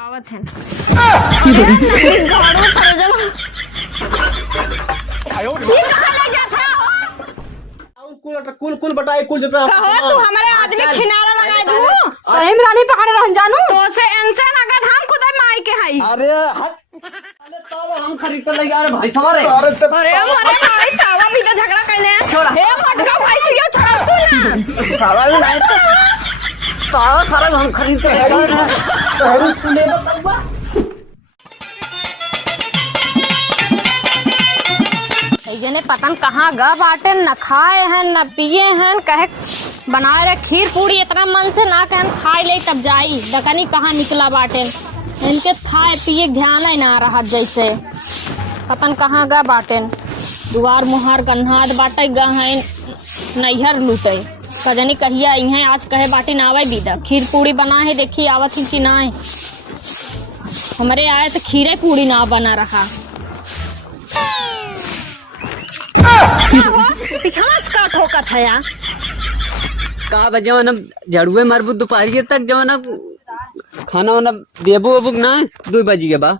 आवत है कुल कुल बताए कुल जितना तू हमारे आदमी खिनारा लगाए दू सही में रानी पकड़े रहन जानू तो से इनसे नगद हम खुद माई के हई। अरे हट अरे तब हम खरीद कर ले यार भाई हमारे अरे हमारे माई तावा भी तो झगड़ा करने छोड़ा हे मटका भाई से क्यों छोड़ा तू ना सारा भी नहीं तो सारा हम खरीद कर ले बताऊंगा। जने पतन कहाँ गा बाटे न खाए हैं न पिए हैं कहे बनाए रहे खीर पूरी इतना मन से ना कहन खाए ले तब जाई दकनी कहाँ निकला बाटे इनके खाए पिए ध्यान ही ना रहा जैसे पतन कहाँ गा बाटे दुआर मुहार गन्हाद बाटे गा है नैहर लूटे कजनी कहिया इहे आज कहे बाटे नावे बीदा खीर पूरी बना है देखी आवत ही कि ना हमारे आए तो खीरे पूरी ना बना रहा पीछा का ठोकत है यार का बजवन झड़ुए मरबू दोपहर तक जवन खाना वाना देबो अब ना 2 बजे के बा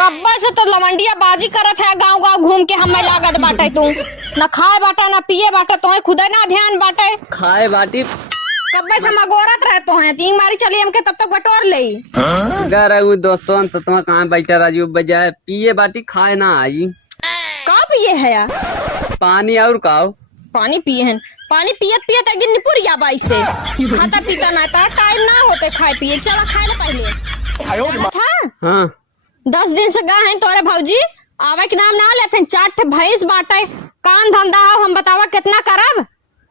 कब्बा से तो लवंडिया बाजी करत है गांव गांव घूम के हमें लागत बाटे तू न खाए बाटा न पिए बाटा तो खुद ना ध्यान बाटे खाए बाटी कब्बा से मगोरत रहे तो है तीन मारी चली हमके तब तक बटोर ले घर दोस्तों तो तुम कहाँ बैठा राजू बजाय पिए बाटी खाए ना आई का पिए है यार पानी और काओ पानी पिए हैं पानी पियत पियत एक दिन निपुरिया बाई से खाता पीता ना था टाइम ना होते खाए पिए चला खाए ले पहले था हाँ 10 दिन से गा हैं तोरे भौजी आवे के नाम ना लेते 4 भैंस बाटे कान धंधा हो हम बतावा कितना करब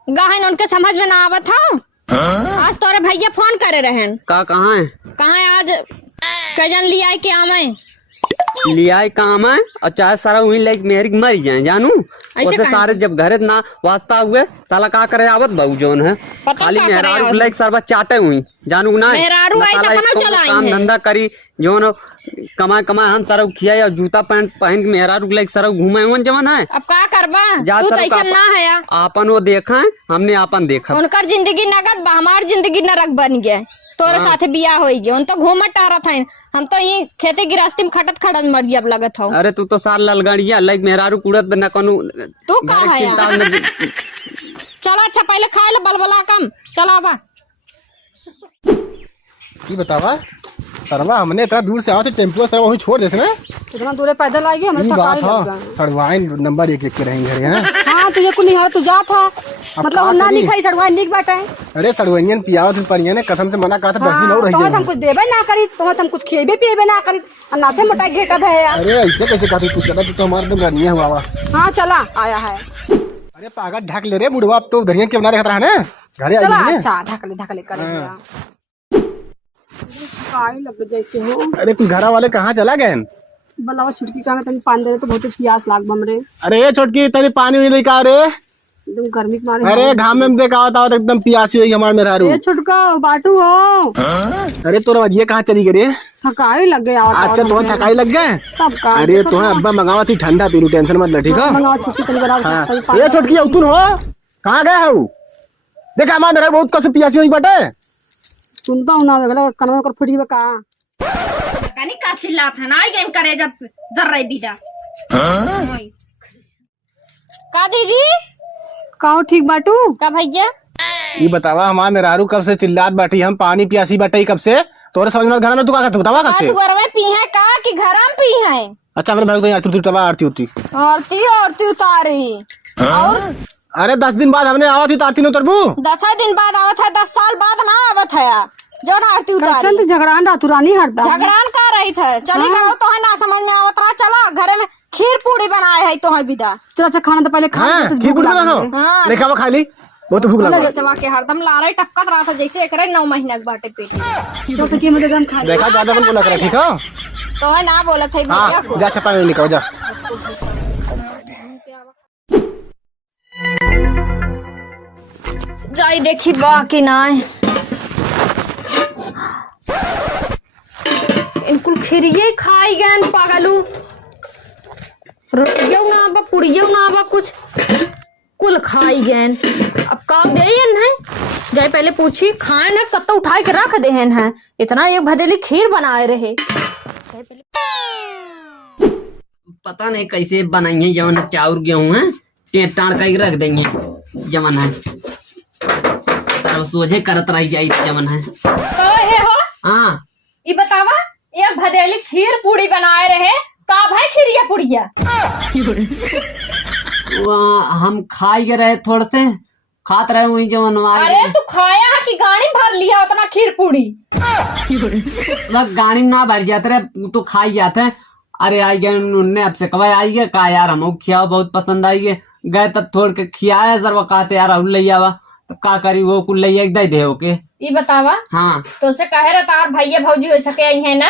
गा हैं उनके समझ में ना आवत हो आज तोरे भैया फोन करे रहन का कहाँ है कहाँ है आज कजन लिया के आमे लिया काम है और चाहे सारा वही लाइक मेहर मर जाए जानू ऐसे सारे जब घर ना वास्ता हुए साला का करे आवत बहु जोन है खाली मेहरारू लाइक सरबा चाटे हुई जानू ना मेहरारू आई तो अपना चलाई काम धंधा करी जोन कमाए कमाए हम सारा खिया और जूता पैंट पहन के मेहरारू लाइक सारा घूमे हुए जवन है अब का करबा तू तो ऐसा ना है यार आपन वो देखा है हमने आपन देखा उनकर जिंदगी नगद बा हमार जिंदगी नरक बन गया तोरे साथे बियाह होई गया उन तो घूमत टारत है हम तो यही खेती गृहस्थी में खटत खड़त मर गया अब लगत हो अरे तू तो सार ललगड़िया लाइक मेहरारू कुड़त न कोनो तू का है यार चला अच्छा पहले खा ले बलबला कम चला बा की बतावा सरवा हमने इतना दूर से आओ तो टेम्पो सर वहीं छोड़ देते ना इतना दूर पैदल आई गई हमें बात था सड़वाइन नंबर 1 लिख के रहेंगे घर है हां तुझे को नहीं हो तू जा था मतलब ना लिखाई सड़वाइन लिख बाटे अरे सड़वाइन पियावा तुम परिया ने कसम से मना कहा था 10 दिन और रह तो हम कुछ देबे ना करी तो हम कुछ खिएबे पिएबे ना करी अन्ना से मोटा घेटा है यार अरे ऐसे कैसे कहती तू चला तो हमारे दम रानिया हुआ वा हां चला आया है अरे पागल ढक ले रे बुढ़वा अब तो धनिया के बना रहा है ना घरे आई चला है अच्छा ढकले कर काई लग जैसे हो अरे कुल घरा वाले कहाँ चला गए बलावा छुटकी का तनी पानी दे तो बहुत प्यास लाग बमरे अरे ये छोटकी तेरी पानी नहीं लेकर आ रे एकदम गर्मी के मारे अरे घाम में देखा होता हो तो एकदम प्यासी हुई हमारे मेहरारू ए छुटका बाटू हो अरे तोरा ये कहाँ चली गई रे थकाई लग गया अच्छा तुम्हें थकाई लग गए तब का अरे तुम्हें अब्बा मंगावा थी ठंडा पी लू टेंशन मत ले ठीक है मंगावा छुटकी तनी बराबर ये छोटकी उतुन हो कहाँ गए हो देखा हमारा मेरा बहुत कस प्यासी हुई बटे सुनता हूं ना बेला कनवा कर फुटी का कनी का चिल्लात है ना आई गेन करे जब जर्रे बिदा का दीदी काओ ठीक बाटू का भैया ये बतावा हमारा मेहरारू कब से चिल्लात बैठी हम पानी प्यासी बैठे कब से तोरे समझ में घर में तू का करते बतावा कब से तू घर में पी है का कि घर में पी है अच्छा मेरे भाई तो यार तू तवा आरती होती आरती उतारी और अरे 10 दिन बाद हमने आवा थी तारती नो तरबू 10 दिन बाद आवत है 10 साल बाद ना आवत है जो ना आरती उतारी कैसन तू झगड़ान रातू रानी हरदा झगड़ान का रही थे चली गए तो है ना समझ में आवत रहा चला घरे में खीर पूरी बनाए है तो है विदा चल अच्छा खाना तो पहले खा हां की कुछ ना हो हाँ। लेखा वो खा ली बहुत भूख लगा चवा के हरदम लारे टपकत रहा था जैसे एकरे 9 महीना के बाटे पेट तो की मदद हम खा ले देखा ज्यादा बोला करे ठीक है तो है ना बोलत है भैया को जा छपा निकाल जा जाई देखी बा कि ना इनकुल खिरिये खाई गए पागलू रोटियों ना बा पुड़ियों ना बा कुछ कुल खाई गए अब का दे है जाए पहले पूछी खाए ना कत्तो उठाए के रख देहन है इतना एक भदेली खीर बनाए रहे। पता नहीं कैसे बनाएंगे जवन चाउर गेहूं है टेट टाड़ कर रख देंगे जवन है तार सोझे करत रह जाई जवन है। कहे हो हाँ ये बतावा एक भदेली खीर पूड़ी बनाए रहे का भाई खीरिया पुड़िया हम खाई रहे थोड़े से खात रहे वही जवन अरे तू खाया है कि गाड़ी भर लिया उतना खीर पूड़ी गाड़ी में ना भर जाते रहे तो खाई जाते हैं। अरे आई गए उनने अब से कहा आई गए कहा यार हम खियाओ बहुत पसंद आई गए तब थोड़ के खियाया सर वो कहते यार अब ले आवा तो का करी वो कुल ले दे दे ओके ये बतावा। हाँ तो उसे कहे रहा तार भैया भौजी हो सके आई है ना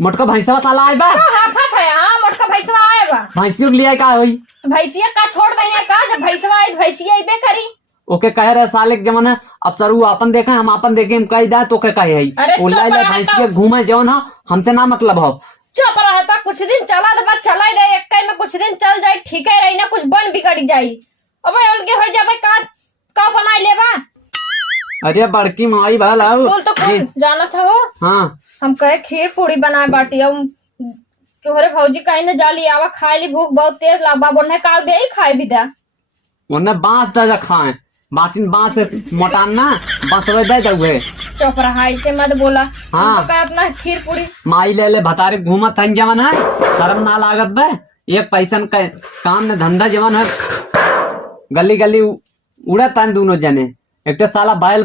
मोटका भैंसा साला आए बा हाफत है। हाँ मोटका भैंसवा आए बा भैंसियों के लिए का हुई तो भैंसिया का छोड़ देंगे का जब भैंसवा आई भैंसिया आइबे करी ओके कह रहे साले के जवन है अब सर वो अपन देखे हम अपन देखे हम कही दा तो के कहे है अरे ओ ले ले भैंसिया घूमे जवन है हमसे ना मतलब हो चुप रहता कुछ दिन चला तो बस चला ही रहे एक में कुछ दिन चल जाए ठीक है रही ना कुछ बन बिगड़ जाये अब अलगे हो जाए का बनाए लेबा। अरे बड़की माई भाल बोल तो कौन जाना था वो। हाँ हम कहे खीर पूड़ी बनाए बाटी अब तोहरे भौजी कहीं न जाली आवा खाए ली भूख बहुत तेज लाबा बोने का दे ही खाए भी दा उन्हें बांस दे खाए बाटिन बांस से मोटान ना बांस दे दे चुप रहा ऐसे मत बोला। हाँ। तो कहे अपना खीर पूड़ी माई ले ले भतारे घूमत थन जवन है शर्म ना लागत बे एक पैसन का काम ने धंधा जवन है गली गली उड़त तन दोनों जने एक साला बैल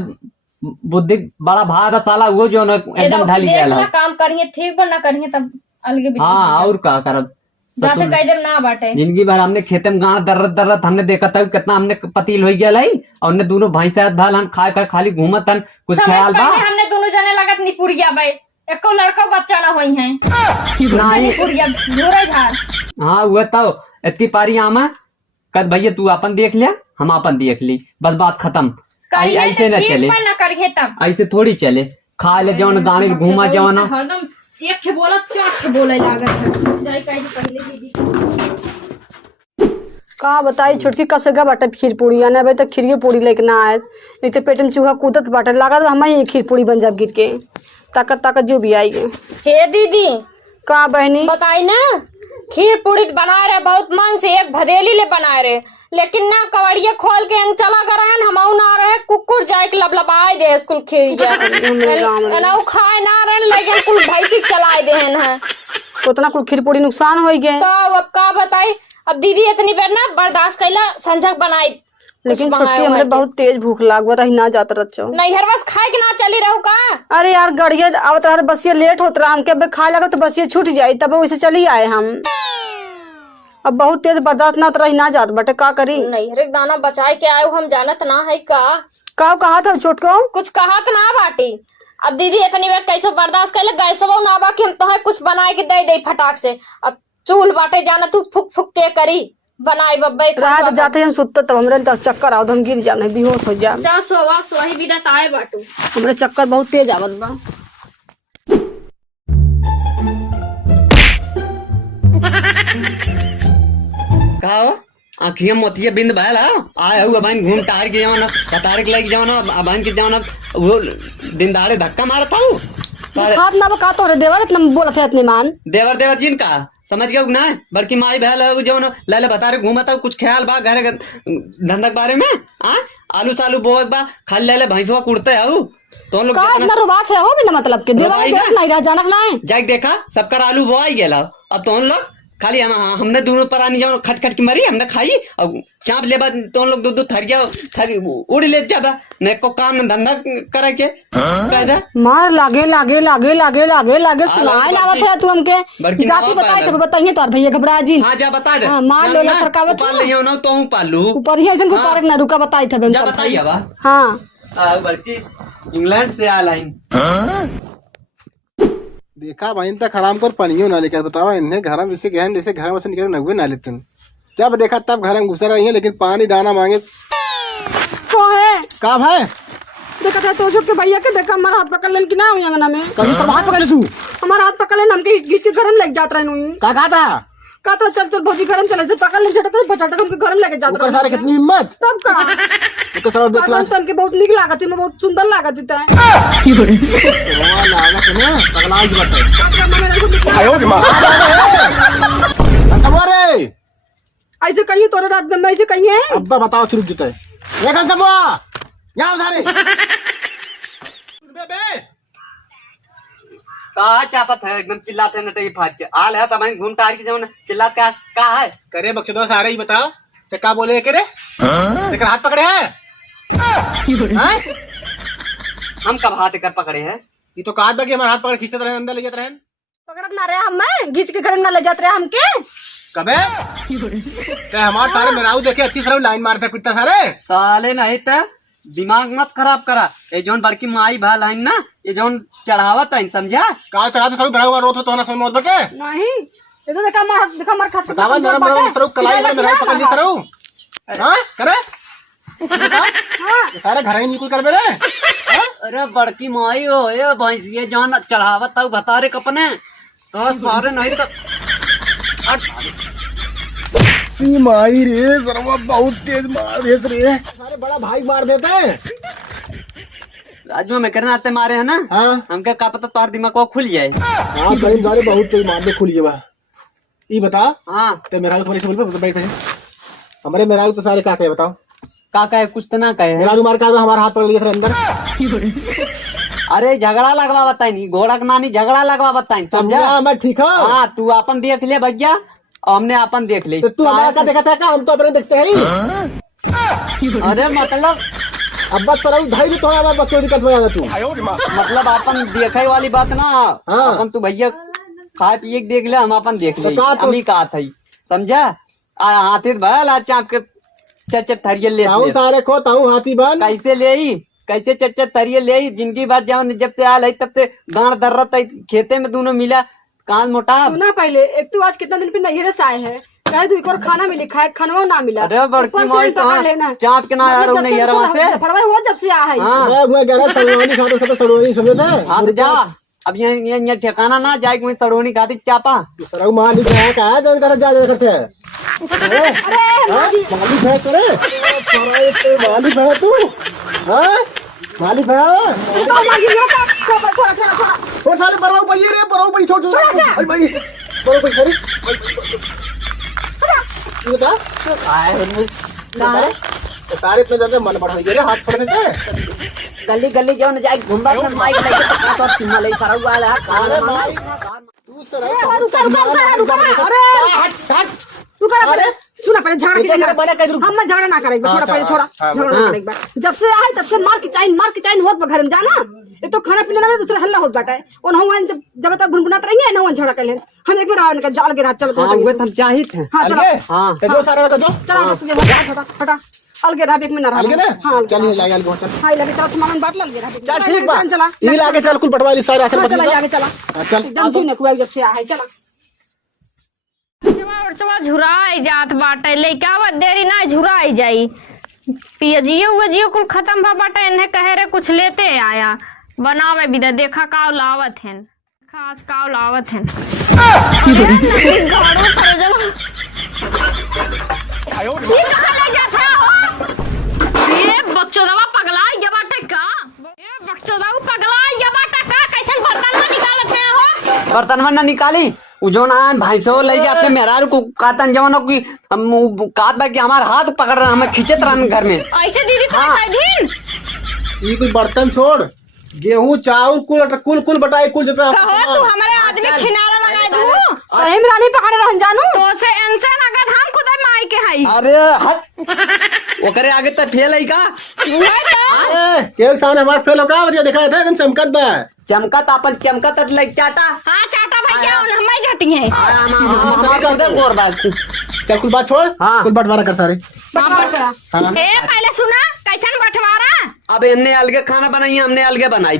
बुद्धि बड़ा भार साला वो जो एकदम ढाली गया काम करिए ठीक बना करिए तब अलगे भी। हाँ और का करब जाते कई दिन ना बाटे जिंदगी भर हमने खेते में गाँव दर्रत हमने देखा था कितना हमने पतील हो गया लाई और हमने दोनों भैंसा भाल हम खा खा खाली घूमत तन कुछ ख्याल बा हमने दोनों जने लगत नहीं पुरिया भाई एको लड़का बच्चा ना होई है नहीं पुरिया धोरे झार। हाँ हुआ तो इतनी पारी आमा कद भैया तू अपन देख लिया हम अपन देख ली बस बात खत्म। ऐसे न चले ना करिए तब ऐसे थोड़ी चले खा ले जवन गाने घूमा जवन हरदम एक के बोला चार के बोले लागत है जाई कहीं पहले दीदी का बताई छोटकी कब से गा बाटे खीर पूड़ी आने भाई तो खीरिए पूड़ी लेके ना आए एक तो पेट में चूहा कूदत बाटे लागत हम ही खीर पूड़ी बन जाब गिर के ताकत ताकत जो भी आई हे दीदी का बहनी बताई ना खीर पूड़ी बना रहे बहुत मन से एक भदेली ले बनाए रहे लेकिन ना कवड़िया खोल के हम चला कर हम ना रहे कुकुर जाए के लबलबाए दे स्कूल खीर ना खाए ना रहे लेकिन कुल भैंसी चलाए देहन है उतना कुल खीर पूड़ी नुकसान हो गए तो अब का बताई अब दीदी इतनी बेर ना बर्दाश्त कैला संझक बनाई लेकिन छोटकी हमरे बहुत तेज भूख लागवा रही ना जात रचो नहीं हर बस खाए के ना चली रहू का। अरे यार गड़िया आवत रहा बसिया लेट होत रहा हमके अब खाए लगा तो बसिया छूट जाई तब वैसे चली आए हम अब बहुत तेज बर्दाश्त ना रही ना जात बटे का करी नहीं हर एक दाना बचाए के आये हम जानत ना है का कहा था छोटको कुछ कहा तो ना बाटी। अब दीदी इतनी बेर कैसे बर्दाश्त कैले गैस ना बा कि हम तो कुछ बनाए के दे फटाक से अब चूल बाटे जाना तू फुक फुक के करी बनाई बब्बे रात जाते हम सुतते तब हमरे तो चक्कर आओ हम गिर जाए बेहोश हो जाए जा सोवा सोही बिदत आए बाटू हमरे चक्कर बहुत तेज आवत बा। का आखिया मोतिया बिंद बहला आए हुआ बहन घूम टार के जाओ ना कतार के लग जाओ ना बहन के जाओ ना वो दिन दाड़े धक्का मारता हूँ खात ना बका तो रे देवर इतना बोलत है इतने मान देवर जिन का समझ गया ना बड़की माई बहल है जो लाले बता रहे घूमता कुछ ख्याल बा घर धंधा के बारे में आलू चालू बोक बा खाली लाले भैंसवा कुड़ते आऊ तो लोग इतना रुबात है हो बिना मतलब के देवर नहीं रहा जानक ना है जाके देखा सबका आलू बोआई गेला अब तो लोग खाली हमने दोनों पर आनी जाओ खट खट की मरी हमने खाई और चाप ले तो लोग दूध थर उड़ ले जाबा न को काम न धंधा करे के मार लागे लागे लागे लागे लागे लागे सुनाए लावत है तू हमके जाती बताए तो बताइए तो भैया घबरा जी हां जा बता दे मार लो सरकावत पाल लियो ना तो हूं पालू ऊपर ही ऐसे को पारक ना रुका बताई था जा बताइए बा हां बल्कि इंग्लैंड से आ लाइन देखा भाई तक हराम कर पनियो ना लेकर बतावा इन्हें घर में जैसे गहन जैसे घर में से निकले नगवे ना लेते जब देखा तब घर में घुसा रही है लेकिन पानी दाना मांगे तो है का भाई देखा था तो के भैया के देखा हमारा हाथ पकड़ लेन कि ना हुई अंगना में कभी सब हाथ पकड़ ले तू हमारा हाथ पकड़ लेन हमके घीच के घर में लग जात रहनु का कहा था का तो चल चल भौजी घर में चले से पकड़ ले झटक बचाटक हमके घर में लेके जात ऊपर सारे कितनी हिम्मत तब का ये तो सब देख ला तन के बहुत निक लागत है, बहुत सुंदर लागत है। लागत है ना पगला ही बता आयो की मां अच्छा रे ऐसे कहिए तोरे रात में ऐसे कहिए अब्बा बताओ शुरू जीता है ये कौन सा बुआ यहां सारे बे कहा चापत है एकदम चिल्लाते न ते फाट के आल है तब घूम तार की जवन चिल्लात का है करे बक्चोदो सारे ही बताओ तो क्या बोले करे तेरे हाथ पकड़े हैं हैं? हम कब हाथ कर पकड़े हैं ये तो कहा था कि हमारा हाथ पकड़ खींचते रहे अंदर ले जाते रहे पकड़त ना रहे हम घीच के घर में ना ले जाते रहे हमके। कबे ते हमारे सारे मेराऊ देखे अच्छी तरह लाइन मारते पिटता सारे साले नहीं तो दिमाग मत खराब करा। ये जोन बड़की माई भा लाइन ना ये जोन चढ़ावत है समझा कहा चढ़ा तो सब मेराऊ रोत तो ना समझ मत बटे नहीं ये तो देखा मार खा बतावा नरम नरम तरह कलाई में मेराऊ पकड़ ली तरह हां करे ये सारे घर ही निकल कर मेरे अरे बड़की माई हो ये भैंस ये जोन चढ़ावत है बता रे कपने तो सारे नहीं तो ई माई रे सरवा बहुत तेज मार देस रे सारे बड़ा भाई मार देता है राजू में करना आते मारे है ना हां हमके का पता तोहर दिमाग को खुल जाए। हां सही सारे बहुत तेज मार दे खुल बा ई बता हाँ ते मेराऊ तुम्हारे से बोल बैठ बैठ हमारे मेराऊ तो सारे का कहे बताओ का कहे कुछ तो ना कहे है। मेराऊ मार का हमारा हाथ पकड़ लिया था अंदर अरे झगड़ा लगवा बताई नहीं घोड़ा नानी झगड़ा लगवा बताई समझा समझा मैं ठीक हूं हाँ तू अपन देख ले भैया और हमने अपन देख ले तो तू हमारा का देखा था का हम तो अपने देखते हैं अरे मतलब अब्बा तेरा भाई भी थोड़ा हमारा बच्चों दिक्कत हो जाएगा तू मतलब अपन देखे वाली बात ना हाँ। अपन तू भैया खाए पिए के देख ले हम अपन देख ले तो का तो- अमी कहा था समझा हाथी भला चाप के चच थरिये ले ताऊ सारे को ताऊ हाथी बन कैसे ले कैसे चच थरिये ले जिंदगी भर जब से आल है तब से गांड दर्रत है खेते में दोनों मिला कान मोटा सुना पहले एक तो आज कितना दिन पे नैहरे से आए हैं कहे तू एक और खाना मिले खाए खाना ना मिला अरे बड़की ऊपर से माई ही तो पका लेना। चाप के ना यार मतलब नहीं यार वहाँ से फरवाई हुआ जब से आया है हाँ मैं कह रहा सड़वानी खाता था सड़वानी समझे हाँ तो जा अब ये ठिकाना ना जाए कोई सड़ोनी खाती चापा सरऊ मालिक है का है जन कर जा करते हैं अरे मालिक है तेरे मालिक है तू हां मालिक है वो साले बरवाऊ पई रे बरवाऊ पई छोड़ भाई भाई बरवाऊ पई सॉरी ये बता सारे इतने ज्यादा मन बढ़ा गए हाथ छोड़ देते गली गली जो न जाए घुमबा के माइक लेके तो सिमले सारा वाला अरे भाई तू सरऊ रुका अरे रुका पहले सुना पहले झगड़ा की हम झगड़ा ना करेंगे छोड़ा पहले छोड़ा झगड़ा ना करेंगे जब से आए तब से मार की चाइन होत घर में जाना ये तो खाना पीना में दूसरा हल्ला होत बाटा है और हम जब तक गुनगुनात रहेंगे ना झगड़ा कर ले हम एक बार आवन का जाल गिरा चल हां वो हम चाहिए थे हां चलो हां ते जो सारा का जो चला तुझे हटा अलगे रह एक में ना रह अलगे ना हां चल ये लागे अलगे चल हां लगे चल सामान बांट लगे रह चल ठीक बा चला ये लागे चल कुल पटवाली सारे असल चला आगे चला चल एकदम जीने कुआ जब से आए चला चवा झुराई जात बाटे लइका बा देरी ना झुराई जाई पियजियो कुल खत्म भा बाटे इन्हें कहे रे कुछ लेते आया बनावे बिदा देखा काव लावत हैं खास काव लावत हैं ये कहां ले जात है हो ये बक्चोदवा पगला ये बाटे का ये बक्चोदवा पगला ये बाटे का कैसे बर्तन में निकालत है हो बर्तन में ना निकाली उ जो ना भैंसो ले के अपने मेहरारू को कातन जवानों की हम कात बा के हमार हाथ पकड़ रहा हमें खींचत रहन घर में ऐसे दीदी तो हाँ। दिन ये कुछ बर्तन छोड़ गेहूं चावल कुल कुल बटाई कुल जितना कहो तू हमारे आदमी छिनारा लगा दू सही में रानी पकड़े रहन जानू तो से इंसान अगर हम खुद माई के हई अरे हट ओकरे आगे तक फेल है का के सामने हमार फेल होगा और ये दिखाया था एकदम चमकत बा चमकत अपन चमकत लग चाटा हां चाटा भैया उन हमारी झटी है हमार का उधर गोर बात चल कुल बात छोड़ हाँ। कुल बंटवारा कर सारे हाँ। ए पहले सुना कैसन बंटवारा अब इनने अलगे खाना बनाई हमने अलगे बनाई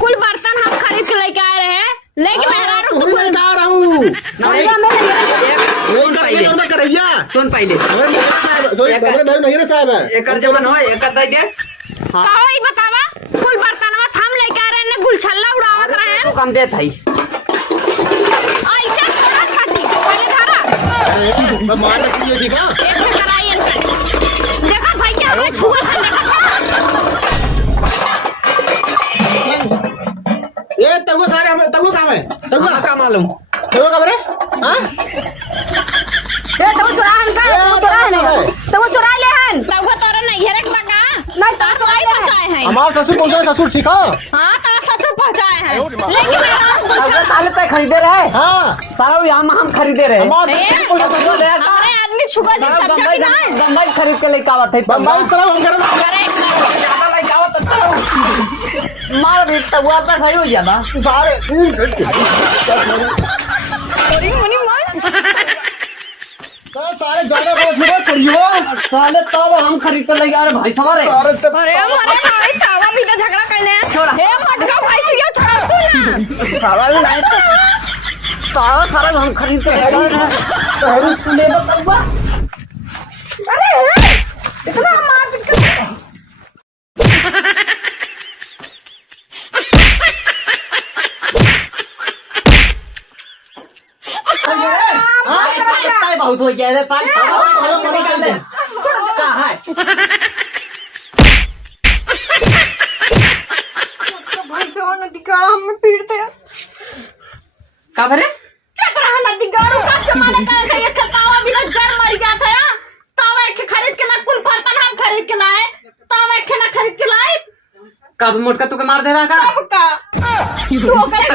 कुल बर्तन हम खरीद के लेके आए रहे लेके मेहरारू तू मैं गा रहा हूं सुन पहले करैया सुन पहले नहीं रे साहब है एकर जवन हो एकर दे दे कहो ई बतावा कुल बर्तनवा हम लेके आ रहे ने गुलछल्ला उड़ावत रहे तो कम दे थई ऐसे थोड़ा छटी पहले धारा अरे मैं मार रखी है ठीक है। एक से कराइए इनका। देखा भैया हमें छुआ है, ये तगो सारे हमें तगो काम है तगो का मालूम तगो कब रे हाँ ए तो चुरा हन का तो चुरा है तो चुरा ले हन तब वो तोरा नहीं है रे बका नहीं तो चुरा ले पहुंचाए हैं। हमारे ससुर कौन सा ससुर ठीक है। हाँ तार ससुर पहुंचाए हैं, लेकिन हम पूछा साले पे खरीदे रहे हाँ सारा यहाँ हम खरीदे रहे हमारे हमारे आदमी छुआ जी सब जगह ना है। बम्बई खरीद के लेके आवत है बम्बई साला हम कर ज्यादा लेके आवत है। मार भी तबुआ पे खरी हो जाता सारे मुनी मार सारे ज्यादा बहुत छुपा करियो साले तब हम खरीद के लेके आ रहे भाई सवारे अरे हमारे नाई तावा भी तो झगड़ा करने हैं। छोड़ा हे मटका भाई से क्यों छोड़ा तू ना सारा भी नहीं सारा सारा हम खरीद के ले तबुआ अरे इतना मार के बहुत हो गया निकाल दे कहाँ है भाई से वो नदी का हमें पीटते हैं। कहाँ पर है चुप रहा नदी गारू का जमाना का है। ये तावा भी ना जर मर जाता है। तावा एक खरीद के ना कुल बर्तन हम खरीद के लाए, तावा एक ना खरीद के लाए कब मोटका तुके मार दे रहा का कब का तू करे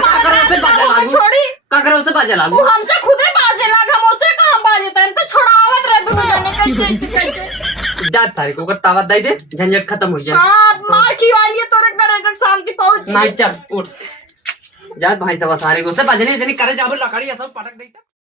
छोड़ी का करे उसे बाजे लागू वो हमसे खुदे बाजे लाग, हम उसे कहां बाजे तन तो छोड़ावत रह दोनों जाने कैसे जात तारीख को तावा दे दे झंझट खत्म हो जाए। हां मार की वाली है तोरे करे जब शांति पहुंच नहीं चल उठ जात भाई सब सारे को से बाजे नहीं जनी करे जाबो लकड़ी सब पटक देता।